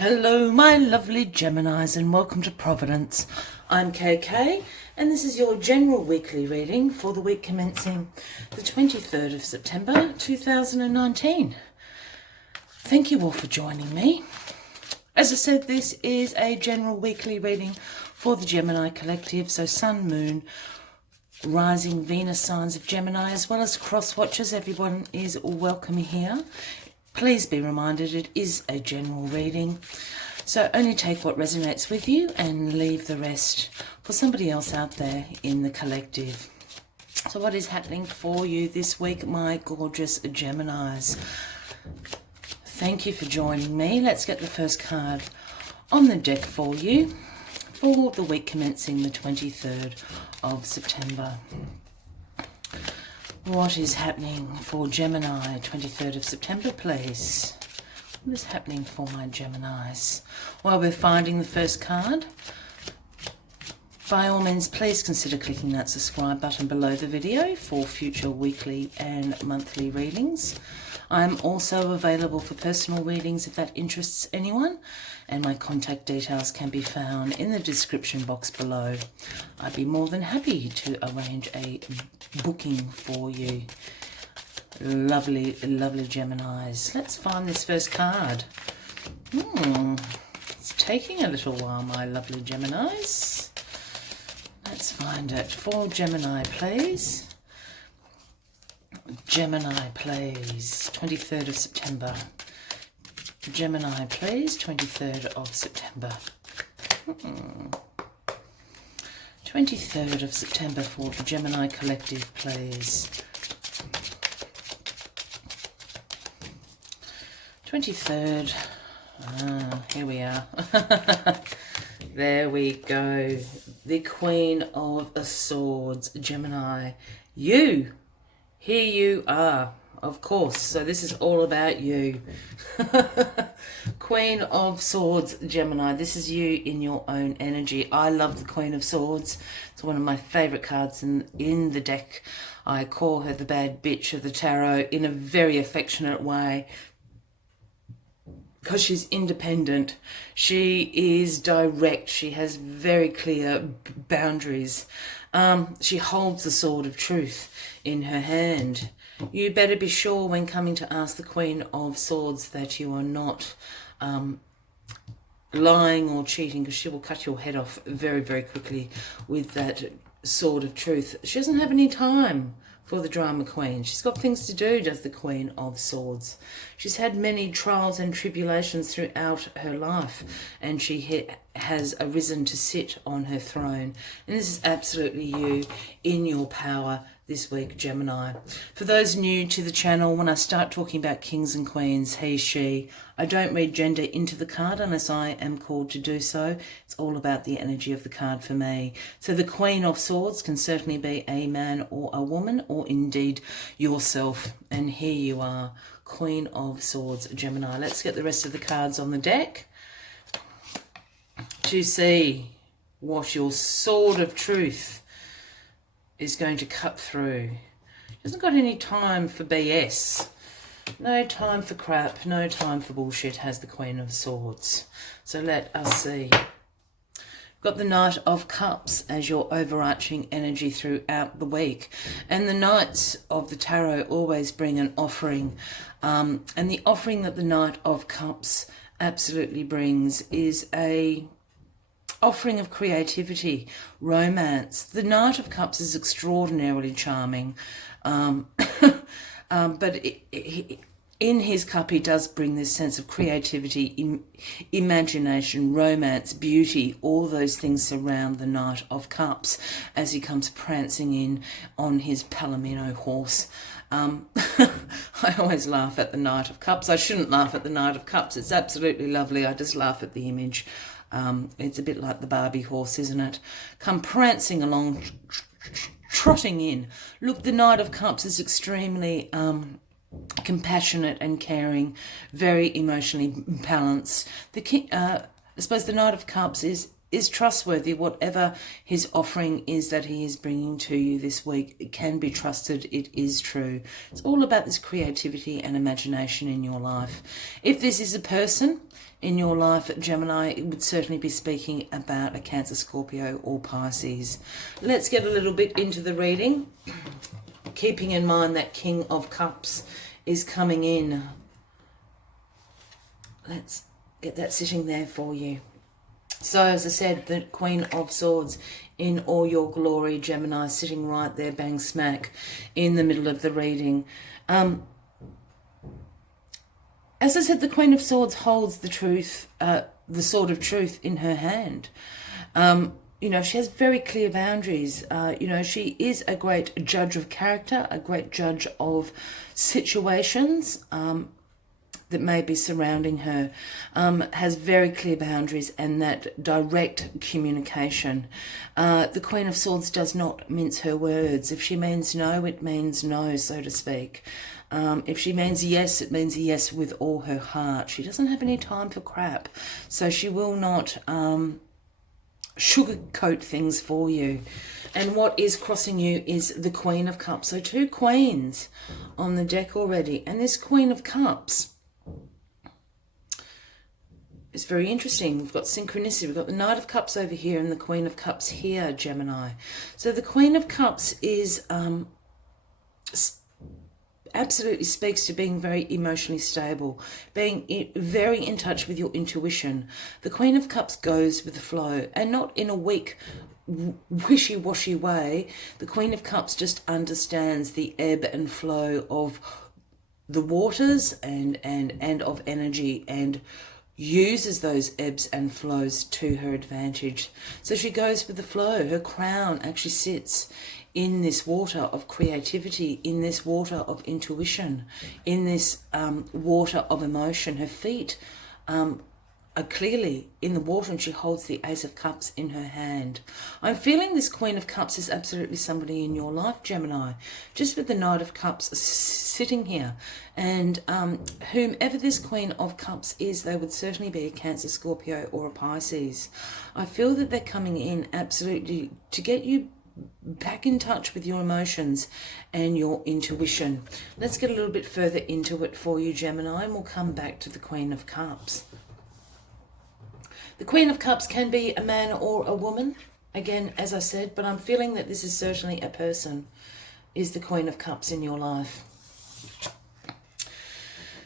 Hello, my lovely Geminis, and welcome to Providence. I'm KK, and this is your general weekly reading for the week commencing the 23rd of September 2019. Thank you all for joining me. As I said, this is a general weekly reading for the Gemini collective, so Sun, Moon, Rising, Venus signs of Gemini, as well as cross watchers. Everyone is welcome here. Please be reminded it is a general reading, so only take what resonates with you and leave the rest for somebody else out there in the collective. So what is happening for you this week, my gorgeous Geminis? Thank you for joining me. Let's get the first card on the deck for you for the week commencing the 23rd of September. What is happening for Gemini, 23rd of September, please? What is happening for my Geminis? While we're finding the first card, by all means, please consider clicking that subscribe button below the video for future weekly and monthly readings. I'm also available for personal readings if that interests anyone, and my contact details can be found in the description box below. I'd be more than happy to arrange a booking for you. Lovely, lovely Geminis. Let's find this first card. It's taking a little while, my lovely Geminis. Let's find it. For Gemini, please. Gemini, please. 23rd of September. Gemini, please. 23rd of September. 23rd of September for the Gemini collective, please. 23rd. Here we are. There we go. The Queen of Swords, Gemini. You. Here you are, of course. So this is all about you. Queen of Swords, Gemini. This is you in your own energy. I love the Queen of Swords. It's one of my favourite cards in the deck. I call her the bad bitch of the tarot in a very affectionate way, because she's independent. She is direct. She has very clear boundaries. She holds the sword of truth in her hand. You better be sure when coming to ask the Queen of Swords that you are not lying or cheating, because she will cut your head off very, very quickly with that sword of truth. She doesn't have any time for the drama queen. She's got things to do, does the Queen of Swords. She's had many trials and tribulations throughout her life, and she has arisen to sit on her throne. And this is absolutely you in your power this week, Gemini. For those new to the channel, when I start talking about kings and queens, he, she, I don't read gender into the card unless I am called to do so. It's all about the energy of the card for me. So the Queen of Swords can certainly be a man or a woman, or indeed yourself. And here you are, Queen of Swords, Gemini. Let's get the rest of the cards on the deck to see what your sword of truth is going to cut through. She hasn't got any time for BS. No time for crap. No time for bullshit, has the Queen of Swords. So let us see. Got the Knight of Cups as your overarching energy throughout the week. And the Knights of the Tarot always bring an offering. And the offering that the Knight of Cups absolutely brings is a offering of creativity, romance. The Knight of Cups is extraordinarily charming, but in his cup he does bring this sense of creativity, imagination, romance, beauty. All those things surround the Knight of Cups as he comes prancing in on his Palomino horse. I always laugh at the Knight of Cups. I shouldn't laugh at the Knight of Cups. It's absolutely lovely. I just laugh at the image. It's a bit like the Barbie horse, isn't it? Come prancing along, trotting in. Look, the Knight of Cups is extremely compassionate and caring, very emotionally balanced. I suppose the Knight of Cups is is trustworthy. Whatever his offering is that he is bringing to you this week, it can be trusted. It is true. It's all about this creativity and imagination in your life. If this is a person in your life, Gemini, it would certainly be speaking about a Cancer, Scorpio or Pisces. Let's get a little bit into the reading, keeping in mind that King of Cups is coming in. Let's get that sitting there for you. So, as I said, the Queen of Swords in all your glory, Gemini, sitting right there, bang smack, in the middle of the reading. As I said, the Queen of Swords holds the truth, the sword of truth in her hand. You know, she has very clear boundaries. You know, she is a great judge of character, a great judge of situations that may be surrounding her, has very clear boundaries and that direct communication. The Queen of Swords does not mince her words. If she means no, it means no, so to speak. If she means yes, it means yes with all her heart. She doesn't have any time for crap, so she will not sugarcoat things for you. And what is crossing you is the Queen of Cups. So 2 queens on the deck already. And this Queen of Cups, it's very interesting. We've got synchronicity. We've got the Knight of Cups over here and the Queen of Cups here, Gemini. So the Queen of Cups is absolutely speaks to being very emotionally stable, being very in touch with your intuition. The Queen of Cups goes with the flow, and not in a weak, wishy-washy way. The Queen of Cups just understands the ebb and flow of the waters and of energy, and uses those ebbs and flows to her advantage. So she goes with the flow. Her crown actually sits in this water of creativity, in this water of intuition, in this water of emotion. Her feet are clearly in the water, and she holds the Ace of Cups in her hand. I'm feeling this Queen of Cups is absolutely somebody in your life, Gemini, just with the Knight of Cups sitting here. And whomever this Queen of Cups is, they would certainly be a Cancer, Scorpio or a Pisces. I feel that they're coming in absolutely to get you back in touch with your emotions and your intuition. Let's get a little bit further into it for you, Gemini, and we'll come back to the Queen of Cups. The Queen of Cups can be a man or a woman, again, as I said, but I'm feeling that this is certainly a person, is the Queen of Cups in your life.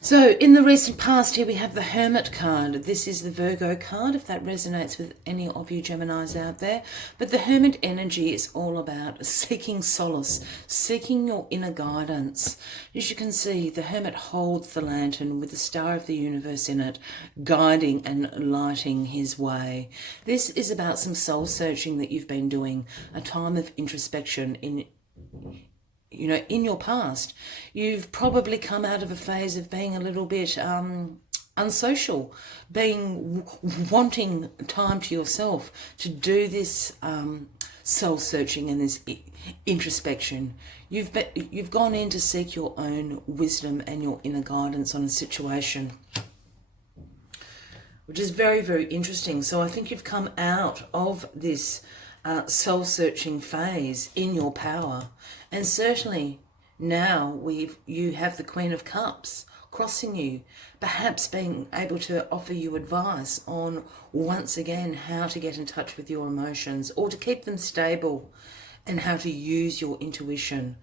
So in the recent past here we have the Hermit card. This is the Virgo card, if that resonates with any of you Geminis out there. But the Hermit energy is all about seeking solace, seeking your inner guidance. As you can see, the Hermit holds the lantern with the star of the universe in it, guiding and lighting his way. This is about some soul searching that you've been doing, a time of introspection in your past. You've probably come out of a phase of being a little bit unsocial, wanting time to yourself to do this soul-searching and this introspection. You've gone in to seek your own wisdom and your inner guidance on a situation, which is very, very interesting. So I think you've come out of this soul-searching phase in your power. And certainly now you have the Queen of Cups crossing you, perhaps being able to offer you advice on, once again, how to get in touch with your emotions or to keep them stable, and how to use your intuition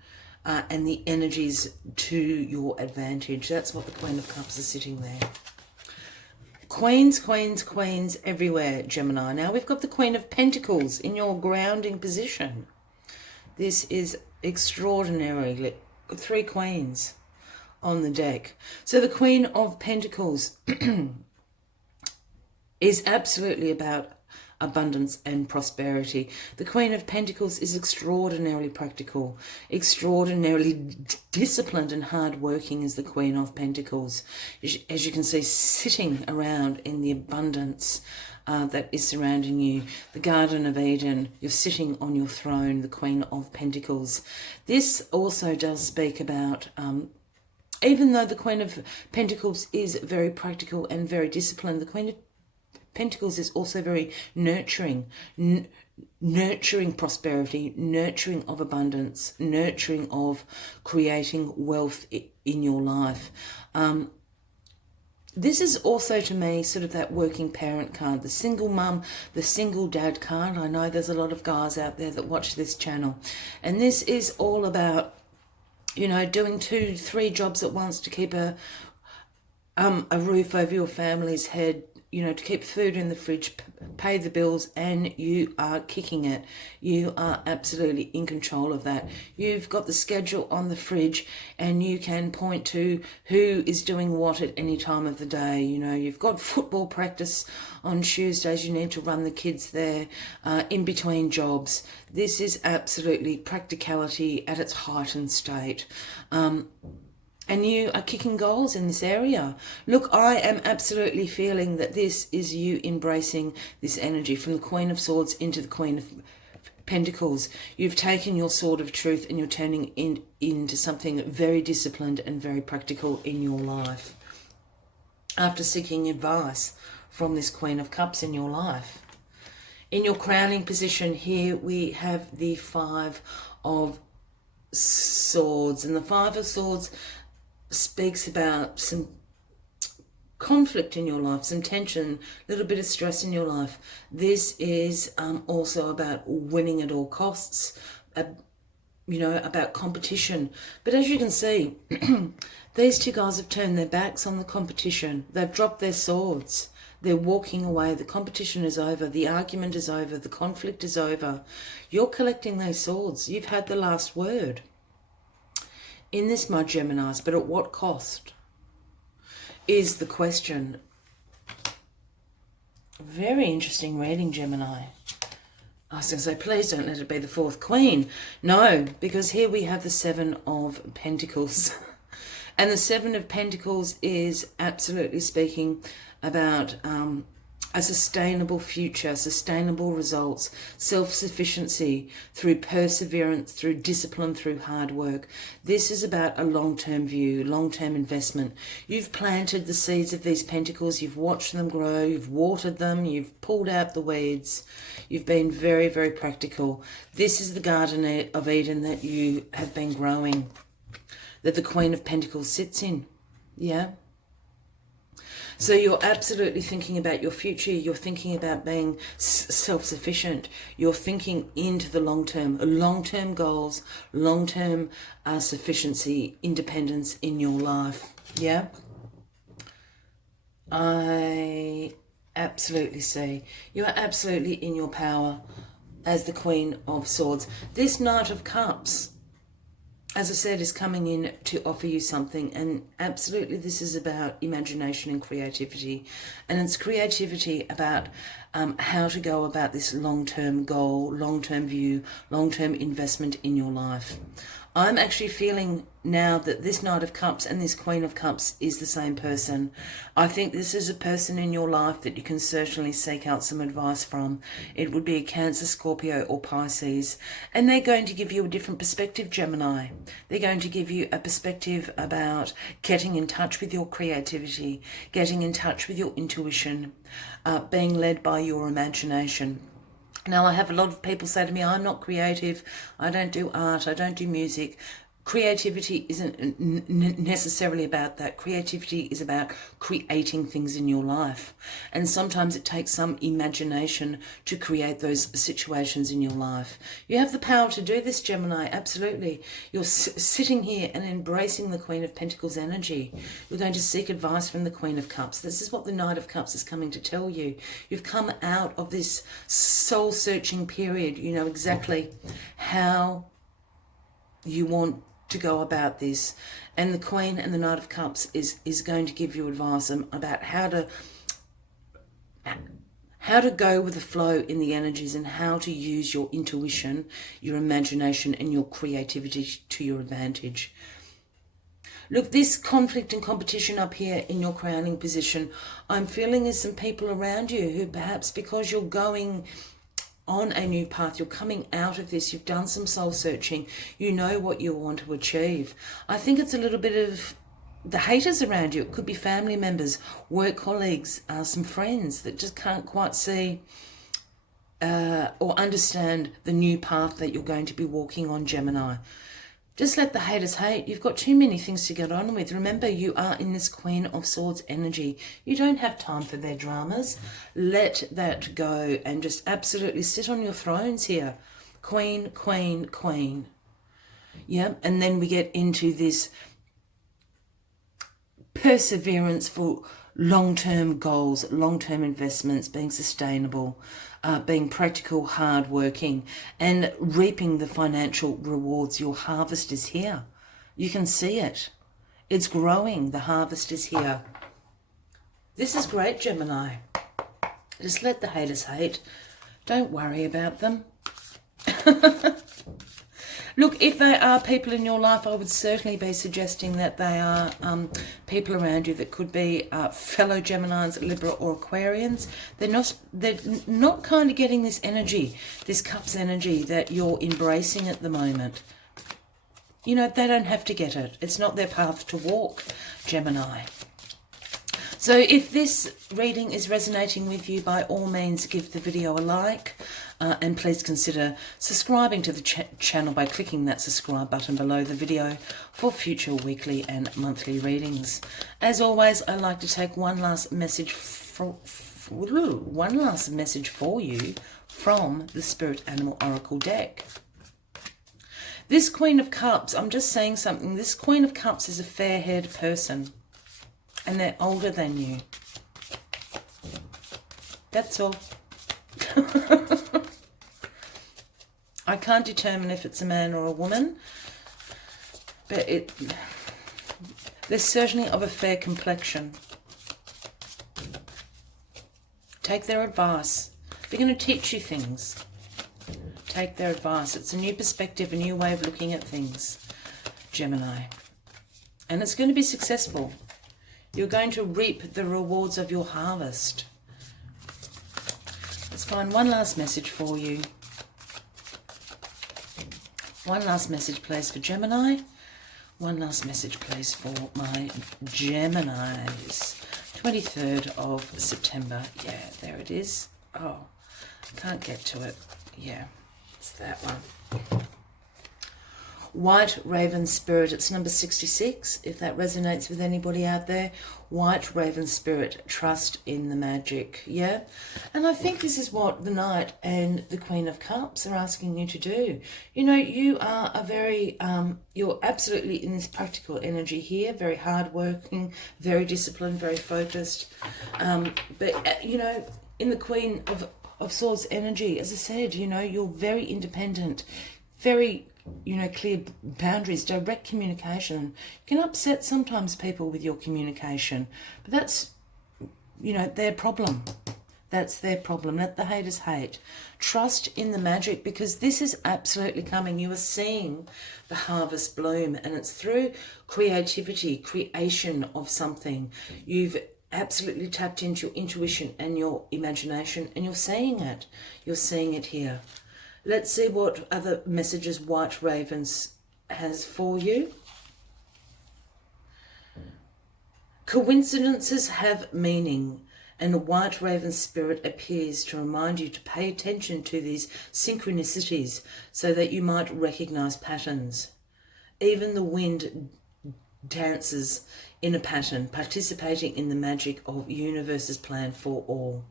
and the energies to your advantage. That's what the Queen of Cups is sitting there. Queens, queens, queens everywhere, Gemini. Now we've got the Queen of Pentacles in your grounding position. This is extraordinary. 3 queens on the deck. So the Queen of Pentacles is absolutely about abundance and prosperity. The Queen of Pentacles is extraordinarily practical, extraordinarily disciplined and hard-working is the Queen of Pentacles. As you can see, sitting around in the abundance that is surrounding you. The Garden of Eden, you're sitting on your throne, the Queen of Pentacles. This also does speak about, even though the Queen of Pentacles is very practical and very disciplined, the Queen of Pentacles is also very nurturing, nurturing prosperity, nurturing of abundance, nurturing of creating wealth in your life. This is also to me sort of that working parent card, the single mum, the single dad card. I know there's a lot of guys out there that watch this channel, and this is all about, you know, doing 2-3 jobs at once to keep a roof over your family's head, you know, to keep food in the fridge, pay the bills, and you are kicking it. You are absolutely in control of that. You've got the schedule on the fridge and you can point to who is doing what at any time of the day. You know, you've got football practice on Tuesdays, you need to run the kids there in between jobs. This is absolutely practicality at its heightened state. And you are kicking goals in this area. Look, I am absolutely feeling that this is you embracing this energy from the Queen of Swords into the Queen of Pentacles. You've taken your sword of truth and you're turning into something very disciplined and very practical in your life. After seeking advice from this Queen of Cups in your life. In your crowning position here, we have the Five of Swords. And the Five of Swords speaks about some conflict in your life, some tension, a little bit of stress in your life. This is also about winning at all costs, you know, about competition. But as you can see, these two guys have turned their backs on the competition. They've dropped their swords. They're walking away. The competition is over. The argument is over. The conflict is over. You're collecting those swords. You've had the last word in this, my Geminis, but at what cost is the question. Very interesting reading, Gemini. I was going to say, please don't let it be the fourth queen. No, because here we have the Seven of Pentacles. And the Seven of Pentacles is absolutely speaking about a sustainable future, sustainable results, self-sufficiency through perseverance, through discipline, through hard work. This is about a long-term view, long-term investment. You've planted the seeds of these pentacles, you've watched them grow, you've watered them, you've pulled out the weeds. You've been very, very practical. This is the Garden of Eden that you have been growing, that the Queen of Pentacles sits in. Yeah? So you're absolutely thinking about your future. You're thinking about being self-sufficient. You're thinking into the long-term goals, long-term sufficiency, independence in your life. Yeah? I absolutely see. You are absolutely in your power as the Queen of Swords. This Knight of Cups, as I said, is coming in to offer you something, and absolutely this is about imagination and creativity, and it's creativity about how to go about this long-term goal, long-term view, long-term investment in your life. I'm actually feeling now that this Knight of Cups and this Queen of Cups is the same person. I think this is a person in your life that you can certainly seek out some advice from. It would be a Cancer, Scorpio or Pisces. And they're going to give you a different perspective, Gemini. They're going to give you a perspective about getting in touch with your creativity, getting in touch with your intuition, being led by your imagination. Now, I have a lot of people say to me, I'm not creative, I don't do art, I don't do music. Creativity isn't necessarily about that. Creativity is about creating things in your life. And sometimes it takes some imagination to create those situations in your life. You have the power to do this, Gemini, absolutely. You're sitting here and embracing the Queen of Pentacles energy. You're going to seek advice from the Queen of Cups. This is what the Knight of Cups is coming to tell you. You've come out of this soul-searching period. You know exactly how you want to go about this, and the Queen and the Knight of Cups is going to give you advice about how to go with the flow in the energies, and how to use your intuition, your imagination and your creativity to your advantage. Look, this conflict and competition up here in your crowning position, I'm feeling there's some people around you who perhaps, because you're going on a new path, you're coming out of this, you've done some soul searching, you know what you want to achieve. I think it's a little bit of the haters around you. It could be family members, work colleagues, some friends that just can't quite see or understand the new path that you're going to be walking on, Gemini. Just let the haters hate. You've got too many things to get on with. Remember, you are in this Queen of Swords energy. You don't have time for their dramas. Let that go and just absolutely sit on your thrones here. Queen, queen, queen. Yeah, and then we get into this perseverance for long-term goals, long-term investments, being sustainable, being practical, hard-working, and reaping the financial rewards. Your harvest is here. You can see it. It's growing. The harvest is here. This is great, Gemini. Just let the haters hate. Don't worry about them. Look, if they are people in your life, I would certainly be suggesting that they are people around you that could be fellow Geminis, Libra or Aquarians. They're not kind of getting this energy, this Cups energy that you're embracing at the moment. You know, they don't have to get it. It's not their path to walk, Gemini. So if this reading is resonating with you, by all means give the video a like, and please consider subscribing to the channel by clicking that subscribe button below the video for future weekly and monthly readings. As always, I like to take one last message for you from the Spirit Animal Oracle deck. This Queen of Cups, I'm just saying something. This Queen of Cups is a fair-haired person. And they're older than you. That's all. I can't determine if it's a man or a woman, but they're certainly of a fair complexion. Take their advice. They're going to teach you things. Take their advice. It's a new perspective, a new way of looking at things, Gemini. And it's going to be successful. You're going to reap the rewards of your harvest. Let's find one last message for you. One last message, please, for Gemini. One last message, please, for my Geminis. 23rd of September. Yeah, there it is. Oh, I can't get to it. Yeah, it's that one. White Raven Spirit, it's number 66, if that resonates with anybody out there. White Raven Spirit, trust in the magic, yeah? And I think this is what the Knight and the Queen of Cups are asking you to do. You know, you are a very, you're absolutely in this practical energy here, very hardworking, very disciplined, very focused. But, you know, in the Queen of Swords energy, as I said, you know, you're very independent, very, you know, clear boundaries, direct communication. You can upset sometimes people with your communication, but that's, you know, their problem. That's their problem. Let the haters hate. Trust in the magic, because this is absolutely coming. You are seeing the harvest bloom, and it's through creativity, creation of something. You've absolutely tapped into your intuition and your imagination, and you're seeing it. You're seeing it here. Let's see what other messages White Ravens has for you. Coincidences have meaning, and the White Raven Spirit appears to remind you to pay attention to these synchronicities so that you might recognize patterns. Even the wind dances in a pattern, participating in the magic of universe's plan for all.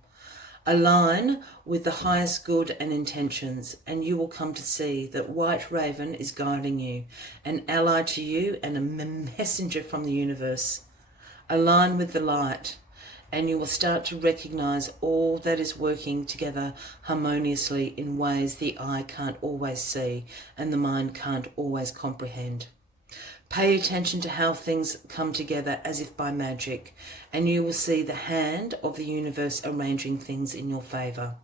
Align with the highest good and intentions, and you will come to see that White Raven is guiding you, an ally to you and a messenger from the universe. Align with the light, and you will start to recognize all that is working together harmoniously in ways the eye can't always see and the mind can't always comprehend. Pay attention to how things come together as if by magic, and you will see the hand of the universe arranging things in your favour.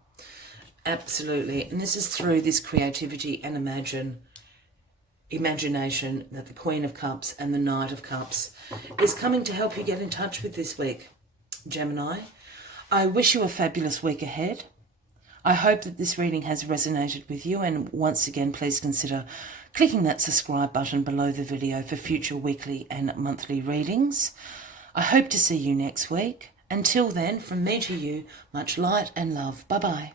Absolutely. And this is through this creativity and imagination that the Queen of Cups and the Knight of Cups is coming to help you get in touch with this week, Gemini. I wish you a fabulous week ahead. I hope that this reading has resonated with you, and once again, please consider clicking that subscribe button below the video for future weekly and monthly readings. I hope to see you next week. Until then, from me to you, much light and love. Bye-bye.